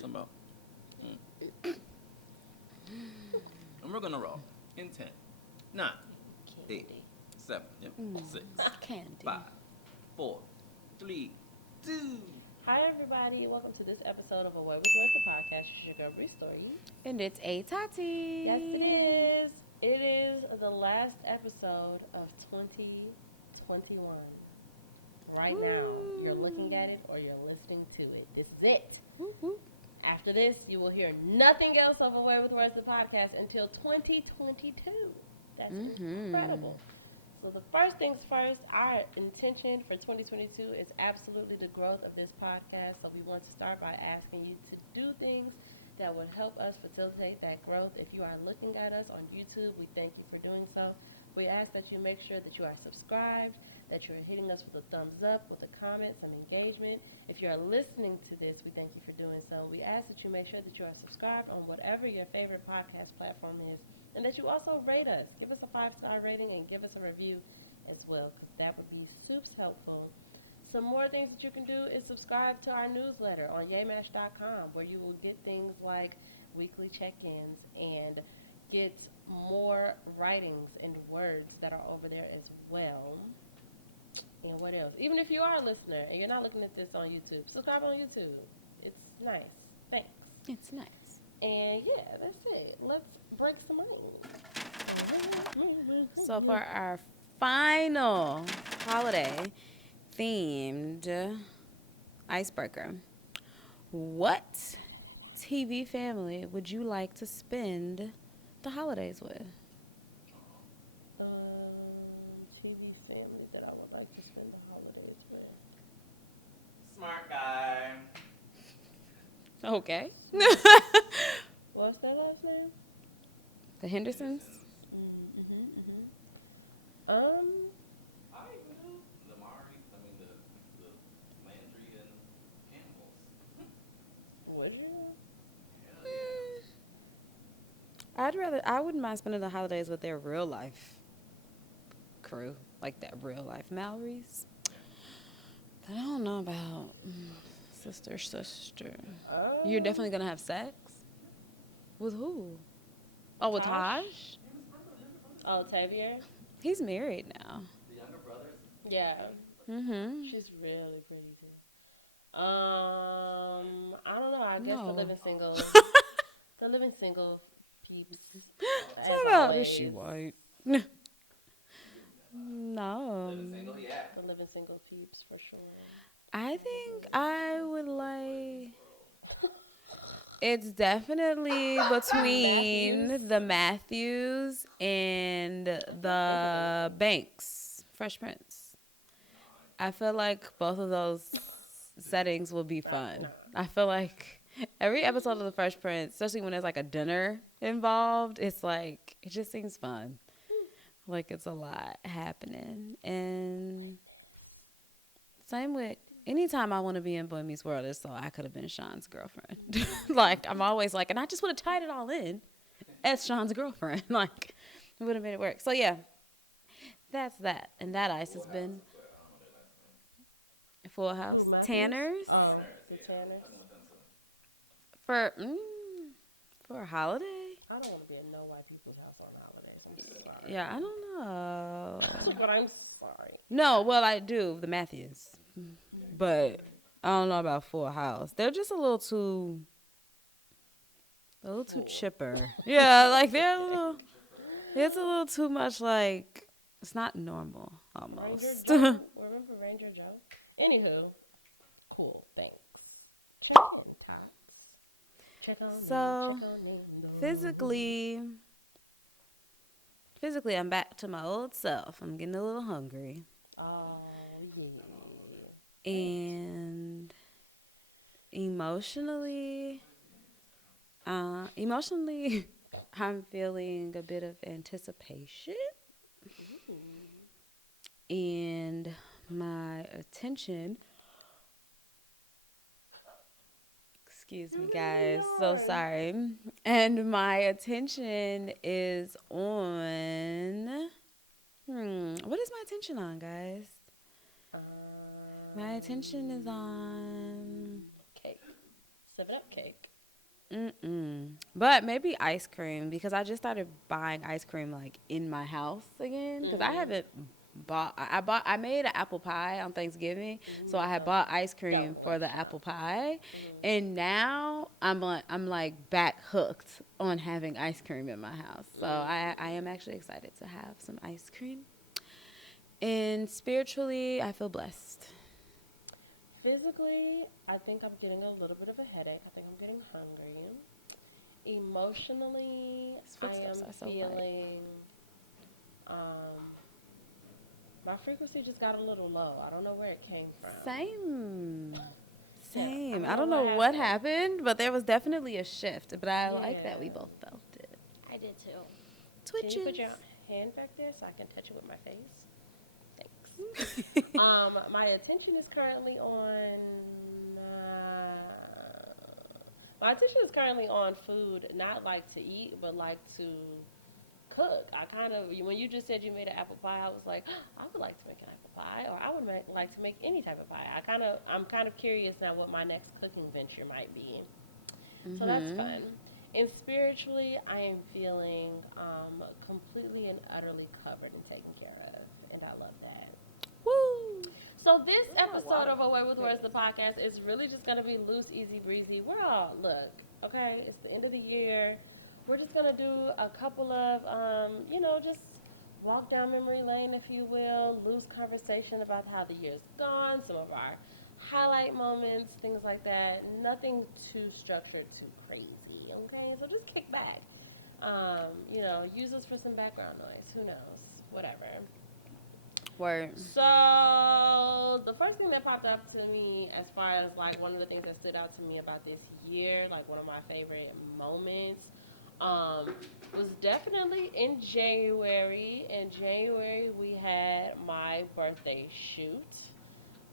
Some about. And we're gonna roll in 10, 9, 8, 7, yep, 6, Candy. 5, 4, 3, 2. Hi, everybody. Welcome to this episode of Away with Words, the podcast. It's your girl, Bree Story. And it's a Tati. Yes, it is. It is the last episode of 2021. Right now, you're looking at it or you're listening to it. This is it. Woo-hoo. After this, you will hear nothing else of Away with Words, the podcast until 2022. That's incredible. So the first things first, our intention for 2022 is absolutely the growth of this podcast. So we want to start by asking you to do things that would help us facilitate that growth. If you are looking at us on YouTube, we thank you for doing so. We ask that you make sure that you are subscribed, that you're hitting us with a thumbs up, with a comment, some engagement. If you're listening to this, we thank you for doing so. We ask that you make sure that you are subscribed on whatever your favorite podcast platform is, and that you also rate us. Give us a 5-star rating and give us a review as well, because that would be super helpful. Some more things that you can do is subscribe to our newsletter on yaymash.com, where you will get things like weekly check-ins and get more writings and words that are over there as well. And what else? Even if you are a listener and you're not looking at this on YouTube, subscribe on YouTube. It's nice. Thanks. It's nice. And yeah, that's it. Let's break some money. So for our final holiday themed icebreaker, what TV family would you like to spend the holidays with? TV family that I would like to spend the holidays with. Smart guy. Okay. What's their last name? The Hendersons? I will. The Mari, the Landry and Campbells. Would you? I wouldn't mind spending the holidays with their real life crew, like that real life Mallory's. But I don't know about sister. You're definitely gonna have sex? With who? Oh, with Taj? Oh, Tavier? He's married now. The younger brothers. Yeah. Mm-hmm. She's really pretty too. I don't know. I guess No. the living single. The living single peeps. as Talk about always. is she white? No. Single, yeah. The living single peeps for sure. I think I would like. It's definitely between the Matthews and the Banks, Fresh Prince. I feel like both of those settings will be fun. I feel like every episode of the Fresh Prince, especially when there's like a dinner involved, it's like, it just seems fun. Like it's a lot happening. And same with anytime I want to be in Boy Meets World, it's so I could have been Sean's girlfriend. Like, I'm always like, and I just would have tied it all in as Sean's girlfriend. Like, it would have made it work. So, yeah, that's that. And that ice has been Full House. Who, Matthew? Tanners. Oh, the Tanner. For a holiday? I don't want to be at no white people's house on holidays. I'm so sorry. Yeah, I don't know. But I'm sorry. No, well, I do, the Matthews. But I don't know about Full House. They're just a little too chipper. Yeah, like it's a little too much like, it's not normal almost. Ranger Joe. Remember Ranger Joe? Anywho, cool. Thanks. Check in, Tots. Check on So, me. Check on me. physically, I'm back to my old self. I'm getting a little hungry. Oh, yeah. And emotionally, I'm feeling a bit of anticipation. And my attention, excuse me guys, so sorry. And my attention is on, what is my attention on, guys? My attention is on Cake. 7-Up cake. But maybe ice cream because I just started buying ice cream like in my house again because I haven't bought. I made an apple pie on Thanksgiving, so I had bought ice cream for the apple pie, and now I'm like back hooked on having ice cream in my house. So I am actually excited to have some ice cream. And spiritually, I feel blessed. Physically, I think I'm getting a little bit of a headache. I think I'm getting hungry. Emotionally, I am feeling my frequency just got a little low. I don't know where it came from. Same. I don't know what happened, but there was definitely a shift. But I like that we both felt it. I did too. Twitches. Can you put your hand back there so I can touch it with my face? Thanks. My attention is currently on. My attention is currently on food, not like to eat, but like to cook. I kind of, when you just said you made an apple pie, I was like, I would like to make an apple pie, or I would like to make any type of pie. I'm kind of curious now what my next cooking venture might be. So that's fun. And spiritually, I am feeling completely and utterly covered and taken care of, and I love that. Woo! So this episode of Away with Words, the podcast, is really just going to be loose, easy, breezy. We're all, look, okay, it's the end of the year. We're just going to do a couple of, just walk down memory lane, if you will, loose conversation about how the year's gone, some of our highlight moments, things like that. Nothing too structured, too crazy, okay? So just kick back. Use us for some background noise. Who knows? Whatever. Word. So the first thing that popped up to me as far as like one of the things that stood out to me about this year, like one of my favorite moments, was definitely in January. In January, we had my birthday shoot,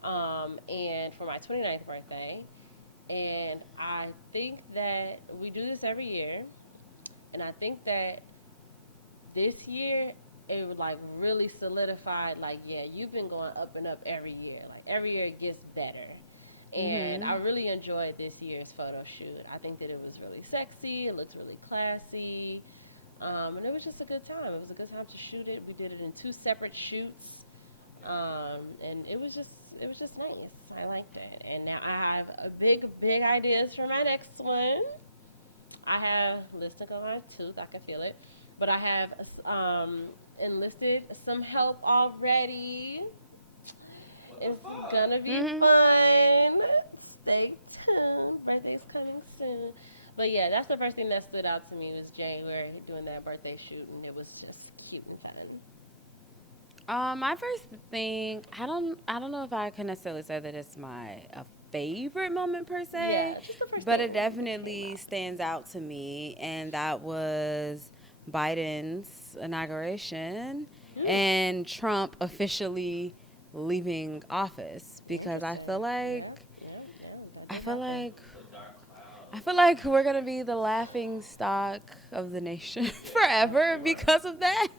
and for my 29th birthday. And I think that we do this every year, and I think that this year it would like really solidified, like, yeah, you've been going up and up every year. Like every year it gets better. And I really enjoyed this year's photo shoot. I think that it was really sexy, it looks really classy, and it was just a good time. It was a good time to shoot it. We did it in 2 separate shoots, and it was just nice. I liked it. And now I have a big ideas for my next one. I have lipstick on my tooth. I can feel it. But I have enlisted some help already. It's gonna be fun. Stay tuned. Birthday's coming soon. But yeah, that's the first thing that stood out to me was January doing that birthday shoot, and it was just cute and fun. My first thing, I don't know if I can necessarily say that it's my favorite moment per se, but it definitely stands out to me, and that was Biden's inauguration and Trump officially leaving office, because I feel like we're gonna be the laughing stock of the nation forever because of that,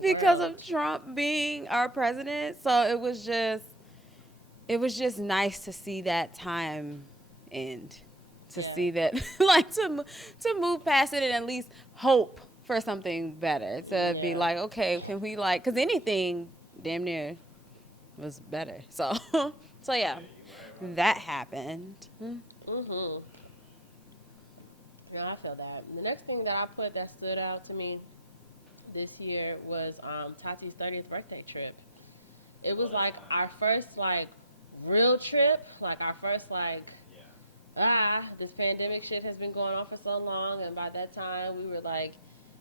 because of Trump being our president. So it was just nice to see that time end, to see that, like, to move past it and at least hope for something better, to be like, okay, can we, like, because anything damn near was better. So yeah, that happened. Yeah, I feel that. The next thing that I put that stood out to me this year was Tati's 30th birthday trip. It was like our first like real trip, like our first like this pandemic shit has been going on for so long, and by that time we were like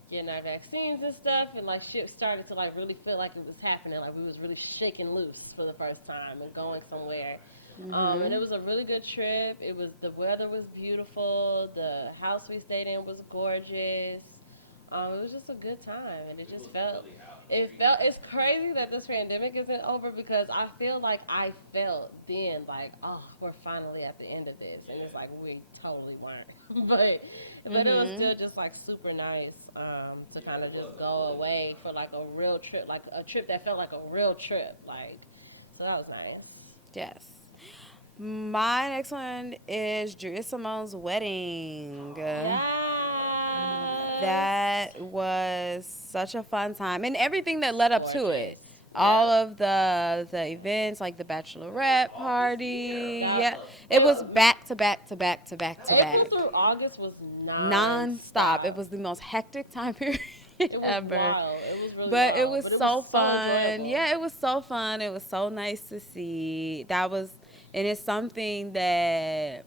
getting our vaccines and stuff, and like shit started to like really feel like it was happening, like we was really shaking loose for the first time and going somewhere. And it was a really good trip. The weather was beautiful. The house we stayed in was gorgeous. It was just a good time, and it's crazy that this pandemic isn't over, because I feel like I felt then like, oh, we're finally at the end of this, and it's like we totally weren't. but it was still just like super nice to kind of just go away for like a real trip, like a trip that felt like a real trip, like, so that was nice. Yes. My next one is Julia Simone's wedding. Yes. That was such a fun time, and everything that led up to it. All of the events, like the bachelorette party. Yeah, it was back to back to back to back to back. April through August was non-stop. It was the most hectic time period ever. Wild. It was really but wild. it was so fun. So Yeah, it was so fun. It was so nice to see. And it's something that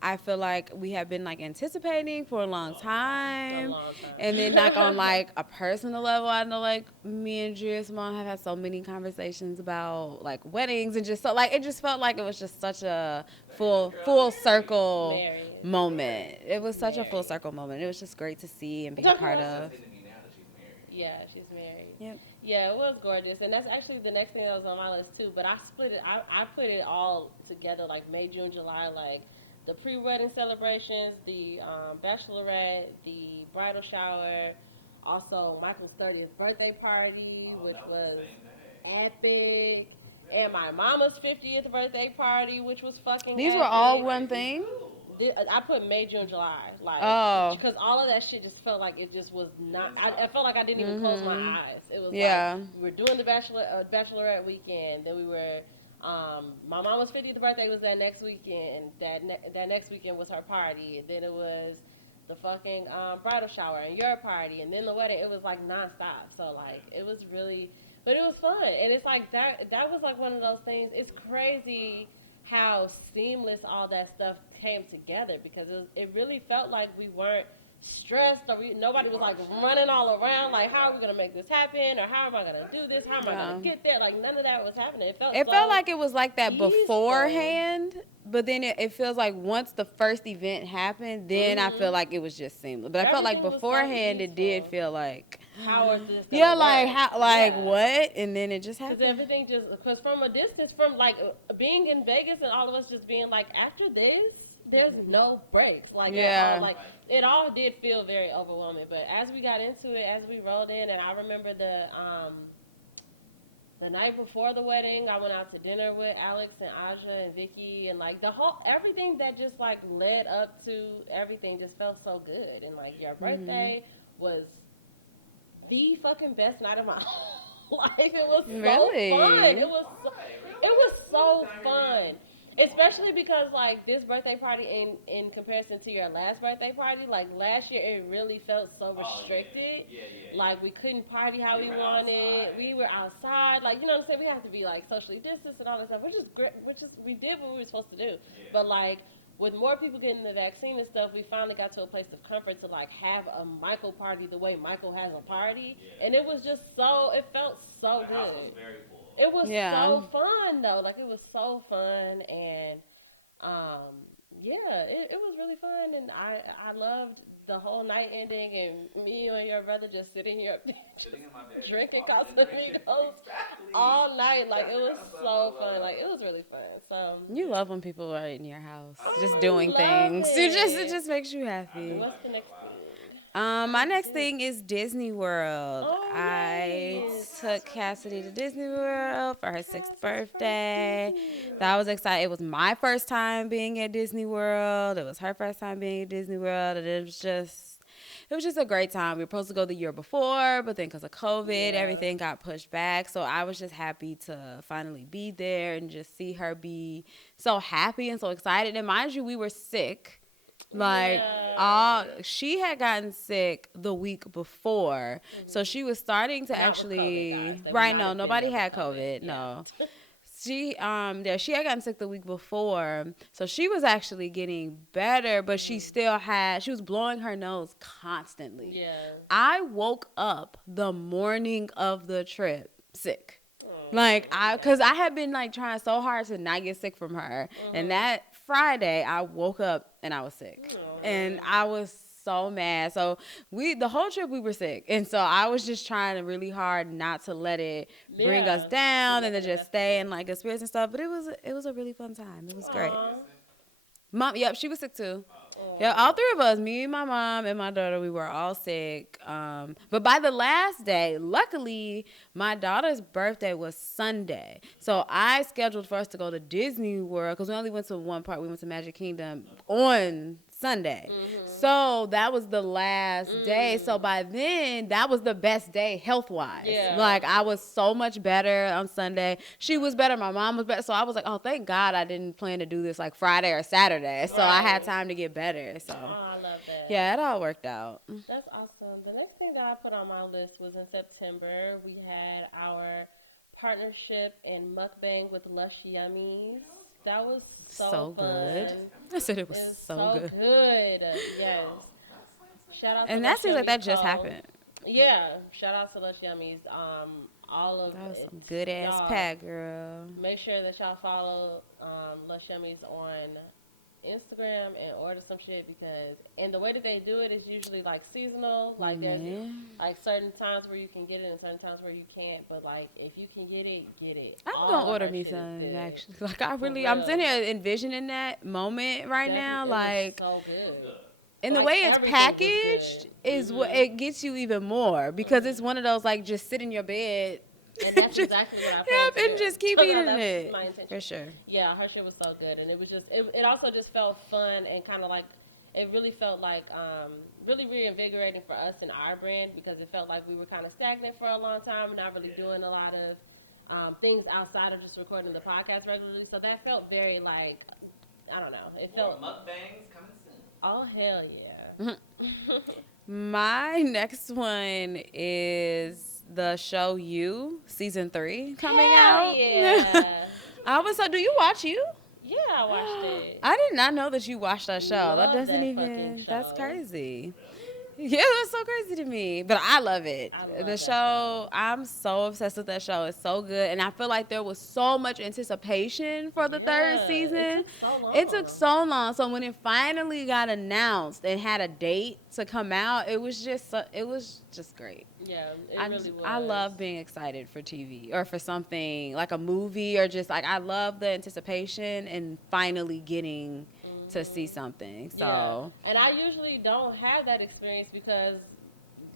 I feel like we have been like anticipating for a long time. And then like on like a personal level, I know like me and Julia's mom have had so many conversations about like weddings and just so like it just felt like it was just such a full circle moment. It was such a full circle moment. It was just great to see and be a part of. Yeah, she's married. Yep. Yeah, it was gorgeous, and that's actually the next thing that was on my list too. But I split it. I put it all together, like May, June, July, like the pre-wedding celebrations, the bachelorette, the bridal shower, also Michael's 30th birthday party, which was epic, and my mama's 50th birthday party, which was fucking. These epic. were all one thing. I put May, June, July, like, because all of that shit just felt like it just was not. I felt like I didn't even close my eyes. It was like we were doing the bachelorette weekend. Then we were, my mama's 50th birthday was that next weekend. That next weekend was her party. And then it was the fucking bridal shower and your party, and then the wedding. It was like nonstop. So like it was really, but it was fun. And it's like that was like one of those things. It's crazy how seamless all that stuff came together, because it really felt like we weren't stressed, or nobody was like running all around like, how are we gonna make this happen, or how am I gonna do this, how am I gonna get there, like none of that was happening. It felt like it was like that peaceful beforehand, but then it feels like once the first event happened, then I feel like it was just seamless. But I felt like beforehand it did feel like, how is this what, and then it just happened. Because everything because from a distance, from like being in Vegas and all of us just being like, after this there's no breaks, like it all did feel very overwhelming. But as we got into it, as we rolled in, and I remember the night before the wedding, I went out to dinner with Alex and Aja and Vicky, and like everything that just like led up to everything just felt so good. And like your birthday was the fucking best night of my life. It was so fun. It was so fun. Especially because, like, this birthday party, in comparison to your last birthday party, like, last year it really felt so restricted. Like, we couldn't party how we wanted. We were outside. Like, you know what I'm saying? We have to be, like, socially distanced and all that stuff, which is great. We did what we were supposed to do. But, like, with more people getting the vaccine and stuff, we finally got to a place of comfort to, like, have a Michael party the way Michael has a party. And it was just it felt so good. House was very full. It was so fun, though. Like, it was so fun, and, it was really fun, and I loved the whole night ending, and me and your brother just sitting here drinking Casamigos all night. Like, it was so fun. Like, it was really fun. So you love when people are in your house, just doing things. It just makes you happy. What's the next thing? My next thing is Disney World. I took Cassidy to Disney World for her 6th birthday. So I was excited. It was my first time being at Disney World. It was her first time being at Disney World. And it was just a great time. We were supposed to go the year before, but then because of COVID, everything got pushed back. So I was just happy to finally be there and just see her be so happy and so excited. And mind you, we were sick. Like, she had gotten sick the week before, so she was starting to nobody had COVID, no. She had gotten sick the week before, so she was actually getting better, but she was blowing her nose constantly. Yeah. I woke up the morning of the trip sick. Like, because I had been, like, trying so hard to not get sick from her. And that Friday, I woke up and I was sick. And I was so mad. So, the whole trip, we were sick. And so, I was just trying really hard not to let it bring us down and to just stay in, like, good spirits and stuff. But it was a really fun time. It was great. Mom, she was sick, too. Yeah, all three of us, me, my mom, and my daughter, we were all sick. But by the last day, luckily, my daughter's birthday was Sunday. So I scheduled for us to go to Disney World because we only went to one part. We went to Magic Kingdom on Sunday. So that was the last day. So by then, that was the best day health-wise. Yeah. Like, I was so much better on Sunday. She was better. My mom was better. So I was like, oh, thank God I didn't plan to do this like Friday or Saturday. So I had time to get better. So Oh, I love that. yeah, it all worked out. That's awesome. The next thing that I put on my list was in September. We had our partnership and mukbang with Lush Yummies. That was so fun. Good. I said it was so good. Yes. Shout out to And that Lush seems like Yummies that just Co. happened. Yeah. Shout out to Lush Yummies. All of That was it. some good ass Y'all, pack, girl. Make sure that y'all follow Lush Yummies on Instagram and order some shit and the way that they do it is usually like seasonal, like there's like certain times where you can get it and certain times where you can't, but like if you can get it. I'm gonna order me some actually. Like I'm sitting here envisioning that moment right now, like so good. And the way it's packaged is what it gets you even more because it's one of those like just sit in your bed. And that's exactly what I planned. Yep, and just keep eating it. My intention. For sure. Yeah, her shit was so good, and it was just it also just felt fun and kind of like it really felt like really reinvigorating for us and our brand because it felt like we were kind of stagnant for a long time and not really doing a lot of things outside of just recording the podcast regularly. So that felt very like I don't know. It felt mukbangs coming soon. Oh hell yeah. My next one is the show You season 3 coming out. Yeah. I was like, do you watch You? Yeah, I watched it. I did not know that you watched that show. Love That doesn't that even. show. That's crazy. Yeah, that's so crazy to me. But I love it. The show, I'm so obsessed with that show. It's so good. And I feel like there was so much anticipation for the third season. It took so long. So when it finally got announced and had a date to come out, it was just great. Yeah, it really was. I love being excited for TV or for something like a movie or just like I love the anticipation and finally getting to see something. So yeah. And I usually don't have that experience because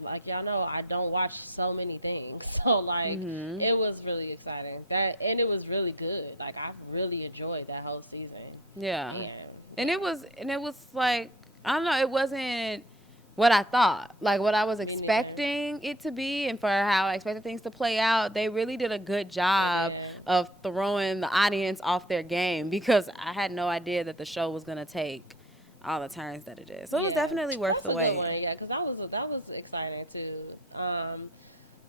like y'all know I don't watch so many things. So like it was really exciting. And it was really good. Like I really enjoyed that whole season. Yeah. And it was like I don't know, it wasn't what I thought, like what I was expecting it to be and for how I expected things to play out. They really did a good job of throwing the audience off their game because I had no idea that the show was going to take all the turns that it did. So it was definitely worth the wait. Yeah, because that was exciting too.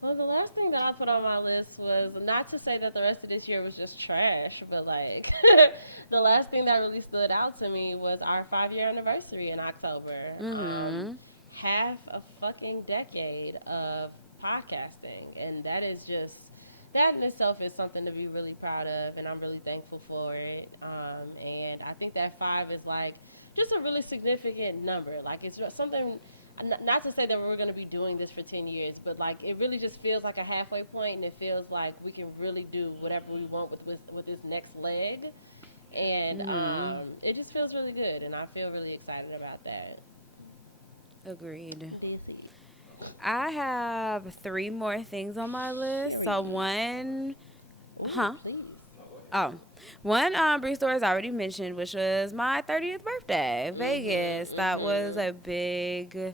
Well, the last thing that I put on my list was not to say that the rest of this year was just trash, but like the last thing that really stood out to me was our 5-year anniversary in October. Half a fucking decade of podcasting, and that in itself is something to be really proud of, and I'm really thankful for it. And I think that 5 is like just a really significant number. Like it's something. Not to say that we're going to be doing this for 10 years, but like it really just feels like a halfway point, and it feels like we can really do whatever we want with this next leg, and it just feels really good, and I feel really excited about that. Agreed. I have 3 more things on my list. So one, one Bree Stories I already mentioned, which was my 30th birthday, Vegas. That was a big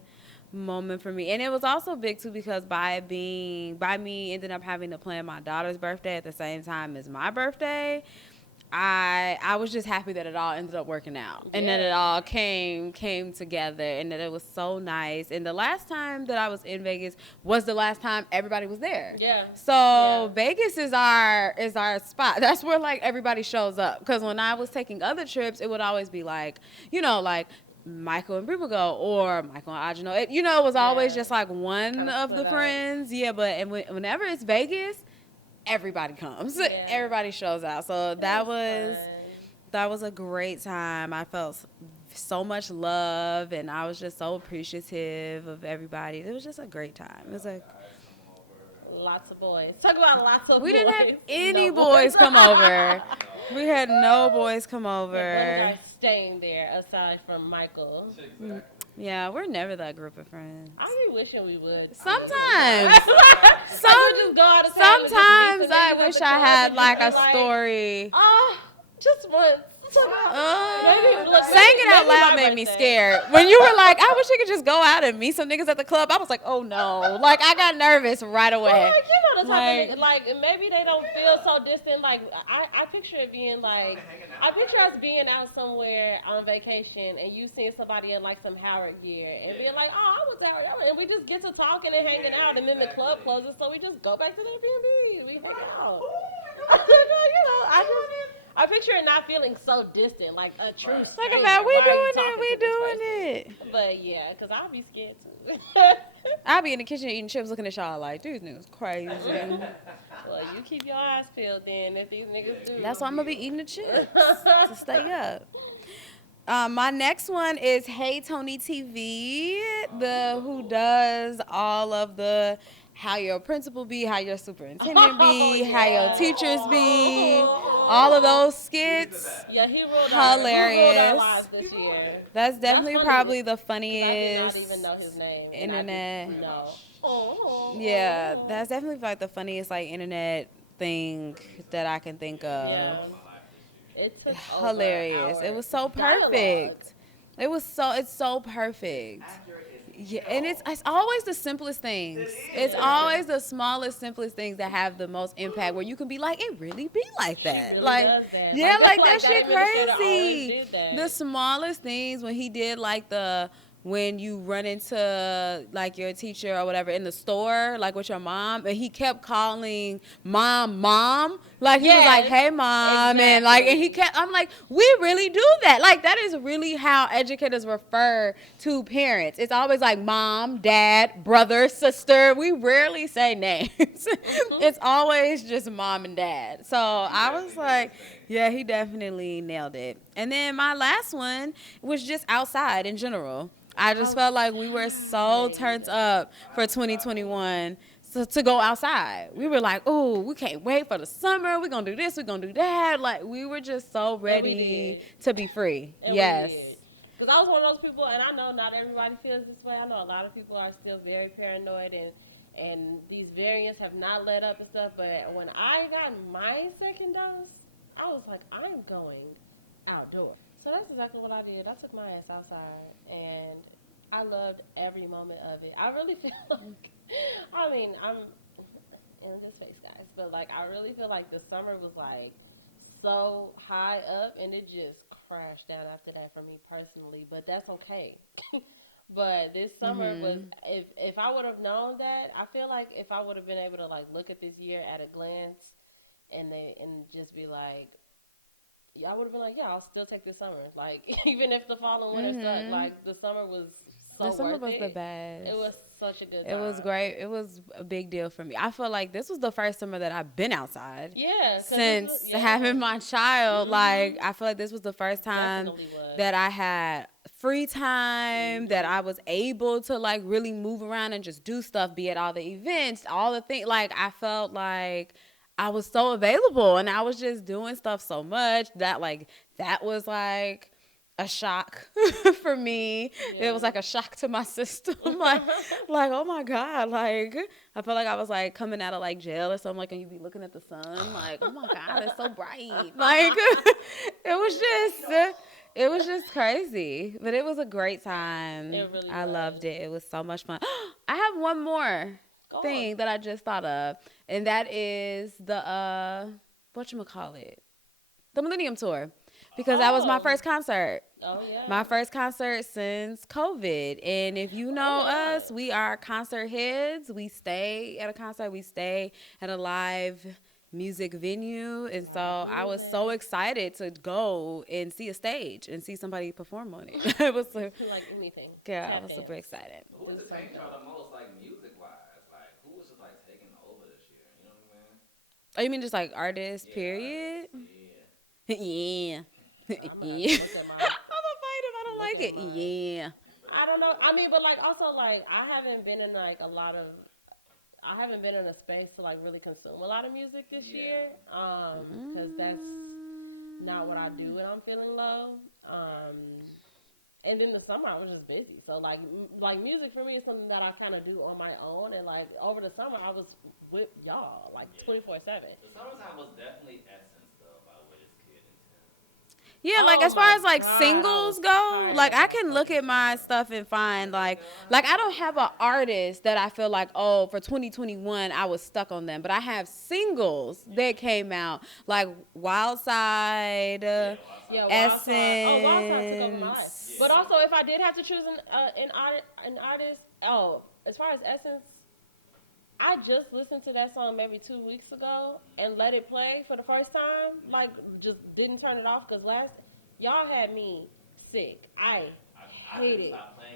moment for me, and it was also big too because by me ending up having to plan my daughter's birthday at the same time as my birthday, I was just happy that it all ended up working out and that it all came together and that it was so nice. And the last time that I was in Vegas was the last time everybody was there. Yeah. So Vegas is our spot. That's where like everybody shows up. Because when I was taking other trips, it would always be like, like Michael and Brie would go, or Michael and Ajano. It was always just like one of the friends. Yeah, but whenever it's Vegas, everybody comes. Yeah. Everybody shows out. So that was a great time. I felt so much love, and I was just so appreciative of everybody. It was just a great time. It was like, Lots of boys. Talk about lots of boys. We didn't have any No boys come over. We had no boys come The over. brothers are staying there aside from Michael. Exactly. Yeah, we're never that group of friends. I be wishing we would. Sometimes. Just go out of town and just meet Sometimes some I niggas at wish the I club had and like a just be story. Oh, just once. Saying it out loud made me scared. When you were like, I wish I could just go out and meet some niggas at the club, I was like, oh no. Like, I got nervous right away. Well, like, you know the type of nigga, like, maybe they don't feel so distant. Like, I picture it being like, I picture us being out somewhere on vacation and you seeing somebody in like some Howard gear and being like, oh, I was Howard, and we just get to talking and hanging out, and then the club closes, so we just go back to the Airbnb. We hang out. I picture it not feeling so distant, like a true stranger. Talk about, we doing it. But yeah, because I'll be scared too. I'll be in the kitchen eating chips looking at y'all like, these niggas crazy. Well, you keep your eyes peeled then if these niggas do. That's why I'm going to be eating the chips to stay up. My next one is Hey Tony TV, who does all of the how your principal be, how your superintendent be, how your teachers be, all of those skits. Yeah, he ruled hilarious. Our lives this year. That's definitely probably the funniest. I did not even know his name. Internet. No. Yeah, that's definitely like the funniest like internet thing that I can think of. Yeah. It took hilarious. It was so perfect. It's so perfect. Yeah, and it's always the simplest things. It's always the smallest, simplest things that have the most impact. Where you can be like, it really be like that. Really like, does that. yeah, like that shit crazy. That. The smallest things when he did like when you run into like your teacher or whatever in the store, like with your mom, and he kept calling mom, like he was like, hey mom, exactly. and I'm like, we really do that. Like that is really how educators refer to parents. It's always like mom, dad, brother, sister. We rarely say names. It's always just mom and dad. So I was like, yeah, he definitely nailed it. And then my last one was just outside in general. I just felt like we were so turned up for 2021 to go outside. We were like, oh, we can't wait for the summer. We're going to do this. We're going to do that. Like, we were just so ready to be free. Yes. Because I was one of those people, and I know not everybody feels this way. I know a lot of people are still very paranoid, and these variants have not let up and stuff. But when I got my second dose, I was like, I'm going outdoors. So that's exactly what I did. I took my ass outside, and I loved every moment of it. I really feel like, I mean, I'm in this face, guys, but like I really feel like the summer was like so high up, and it just crashed down after that for me personally. But that's okay. But this summer was, if I would have known that, I feel like if I would have been able to like look at this year at a glance, and just be like, I would have been like, yeah, I'll still take this summer. Like, even if the fall and winter sucked, like, the summer was so worth it. The summer was the best. It was such a good time. It was great. It was a big deal for me. I feel like this was the first summer that I've been outside. Yeah. Since having my child. Like, I feel like this was the first time that I had free time, that I was able to, like, really move around and just do stuff, be at all the events, all the things. Like, I felt like I was so available, and I was just doing stuff so much that was like a shock for me. Yeah. It was like a shock to my system. like, oh my God. Like, I felt like I was like coming out of like jail or something. Like, and you be looking at the sun, like, oh my God, it's so bright. Like, it was just crazy, but it was a great time. It really I was. Loved it. It was so much fun. I have one more thing that I just thought of, and that is the whatchamacallit, the Millennium Tour, because that was my first concert. Oh yeah. My first concert since COVID. And if you know us, we are concert heads. We stay at a concert, we stay at a live music venue, and so I was so excited to go and see a stage and see somebody perform on it. It was like anything. Yeah, I was super excited. Who was the change y'all the most, like music wise? Like who was just like taking over this year? You know what I mean? Oh, you mean just like artists? Period. Yeah. Yeah. Yeah. I'm gonna fight if I don't like it. Yeah. I don't know. I mean, but like also like I haven't been in like a lot of I haven't been in a space to like really consume a lot of music this year, because that's not what I do when I'm feeling low. And then the summer I was just busy, so like music for me is something that I kind of do on my own. And like over the summer I was with y'all like 24/7. The summertime was definitely Essence though by Wizkid and Tim. Yeah, like Oh as far my as like god, I singles was go, tired like of I that can look fucking at my song. stuff and find like I don't have an artist that I feel like, oh, for 2021 I was stuck on them, but I have singles that came out like Wild Side, Yeah, Wild Side. Oh, Wild Side took over my life. Essence. But also, if I did have to choose an artist, as far as Essence, I just listened to that song maybe 2 weeks ago and let it play for the first time. Like, just didn't turn it off because y'all had me sick. I hated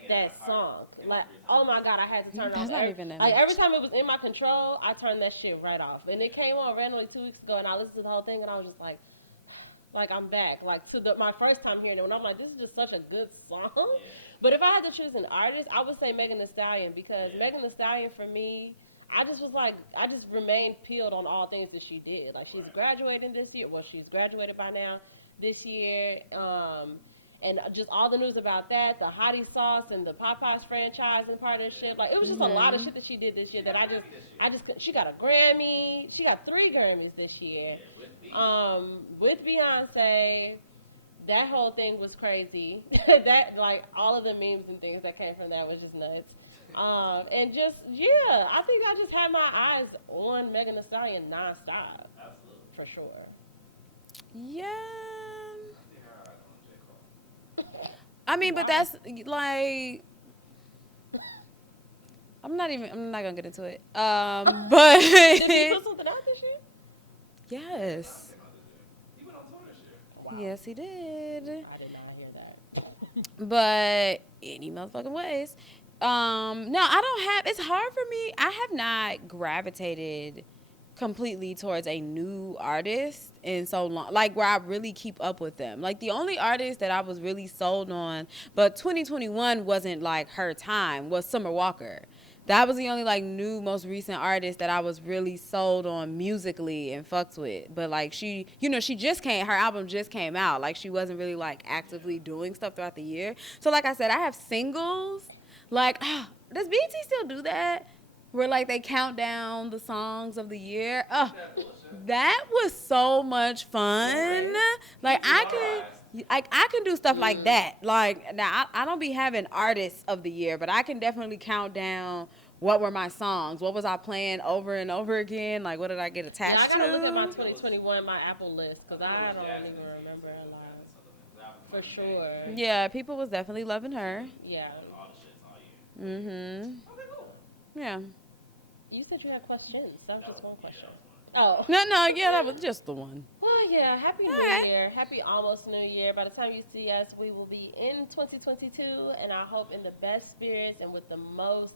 that song. Like, oh my god, I had to turn it off. That's not even that Like every much. time it was in my control, I turned that shit right off. And it came on randomly 2 weeks ago, and I listened to the whole thing, and I was just like I'm back, like to my first time hearing it. When I'm like, this is just such a good song. Yeah. But if I had to choose an artist, I would say Megan Thee Stallion, because Megan Thee Stallion for me, I just was like, I just remained peeled on all things that she did. Like she's graduating this year. Well, she's graduated by now this year. And just all the news about that, the Hottie Sauce and the Popeyes franchise and partnership. Like it was just a lot of shit that she did this year that I just couldn't. She got a Grammy. She got 3 Grammys this year. With Beyonce. That whole thing was crazy. That like all of the memes and things that came from that was just nuts. And just I think I just had my eyes on Megan Thee Stallion nonstop. Absolutely. For sure. Yeah. I mean, but that's like I'm not gonna get into it. But Did he put something out this year? yes. He went on tour this year. Wow. Yes, he did. I did not hear that. But any motherfucking ways. No, I don't have. It's hard for me. I have not gravitated completely towards a new artist in so long, like where I really keep up with them. Like the only artist that I was really sold on, but 2021 wasn't like her time, was Summer Walker. That was the only like new, most recent artist that I was really sold on musically and fucked with. But like she, she just came, her album just came out. Like she wasn't really like actively doing stuff throughout the year. So like I said, I have singles. Like, does BT still do that? Where like they count down the songs of the year. That was so much fun. Like I can do stuff like that. Like now I don't be having artists of the year, but I can definitely count down what were my songs, what was I playing over and over again, like what did I get attached to. I gotta look at my 2021 my Apple list because I don't even remember a lot. For sure. Yeah, people was definitely loving her. Yeah. Mhm. Okay, cool. Yeah. You said you had questions. That was just one question. Oh. No, yeah, that was just the one. Well, yeah, Happy New right. Year. Happy almost New Year. By the time you see us, we will be in 2022, and I hope in the best spirits and with the most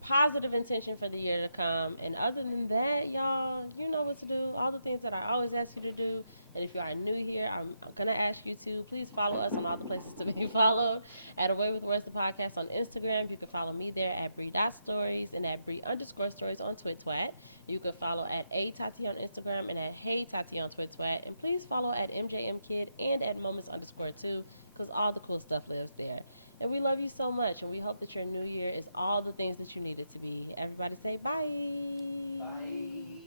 positive intention for the year to come. And other than that, y'all, you know what to do. All the things that I always ask you to do. And if you are new here, I'm going to ask you to please follow us on all the places to be followed. At Away with Words, the podcast on Instagram. You can follow me there at Bree.stories and at Bree_stories on Twitwat. You can follow at A_Tati on Instagram and at Hey Tati on Twitwat. And please follow at MJMKid and at Moments_2 because all the cool stuff lives there. And we love you so much, and we hope that your new year is all the things that you need it to be. Everybody say bye. Bye.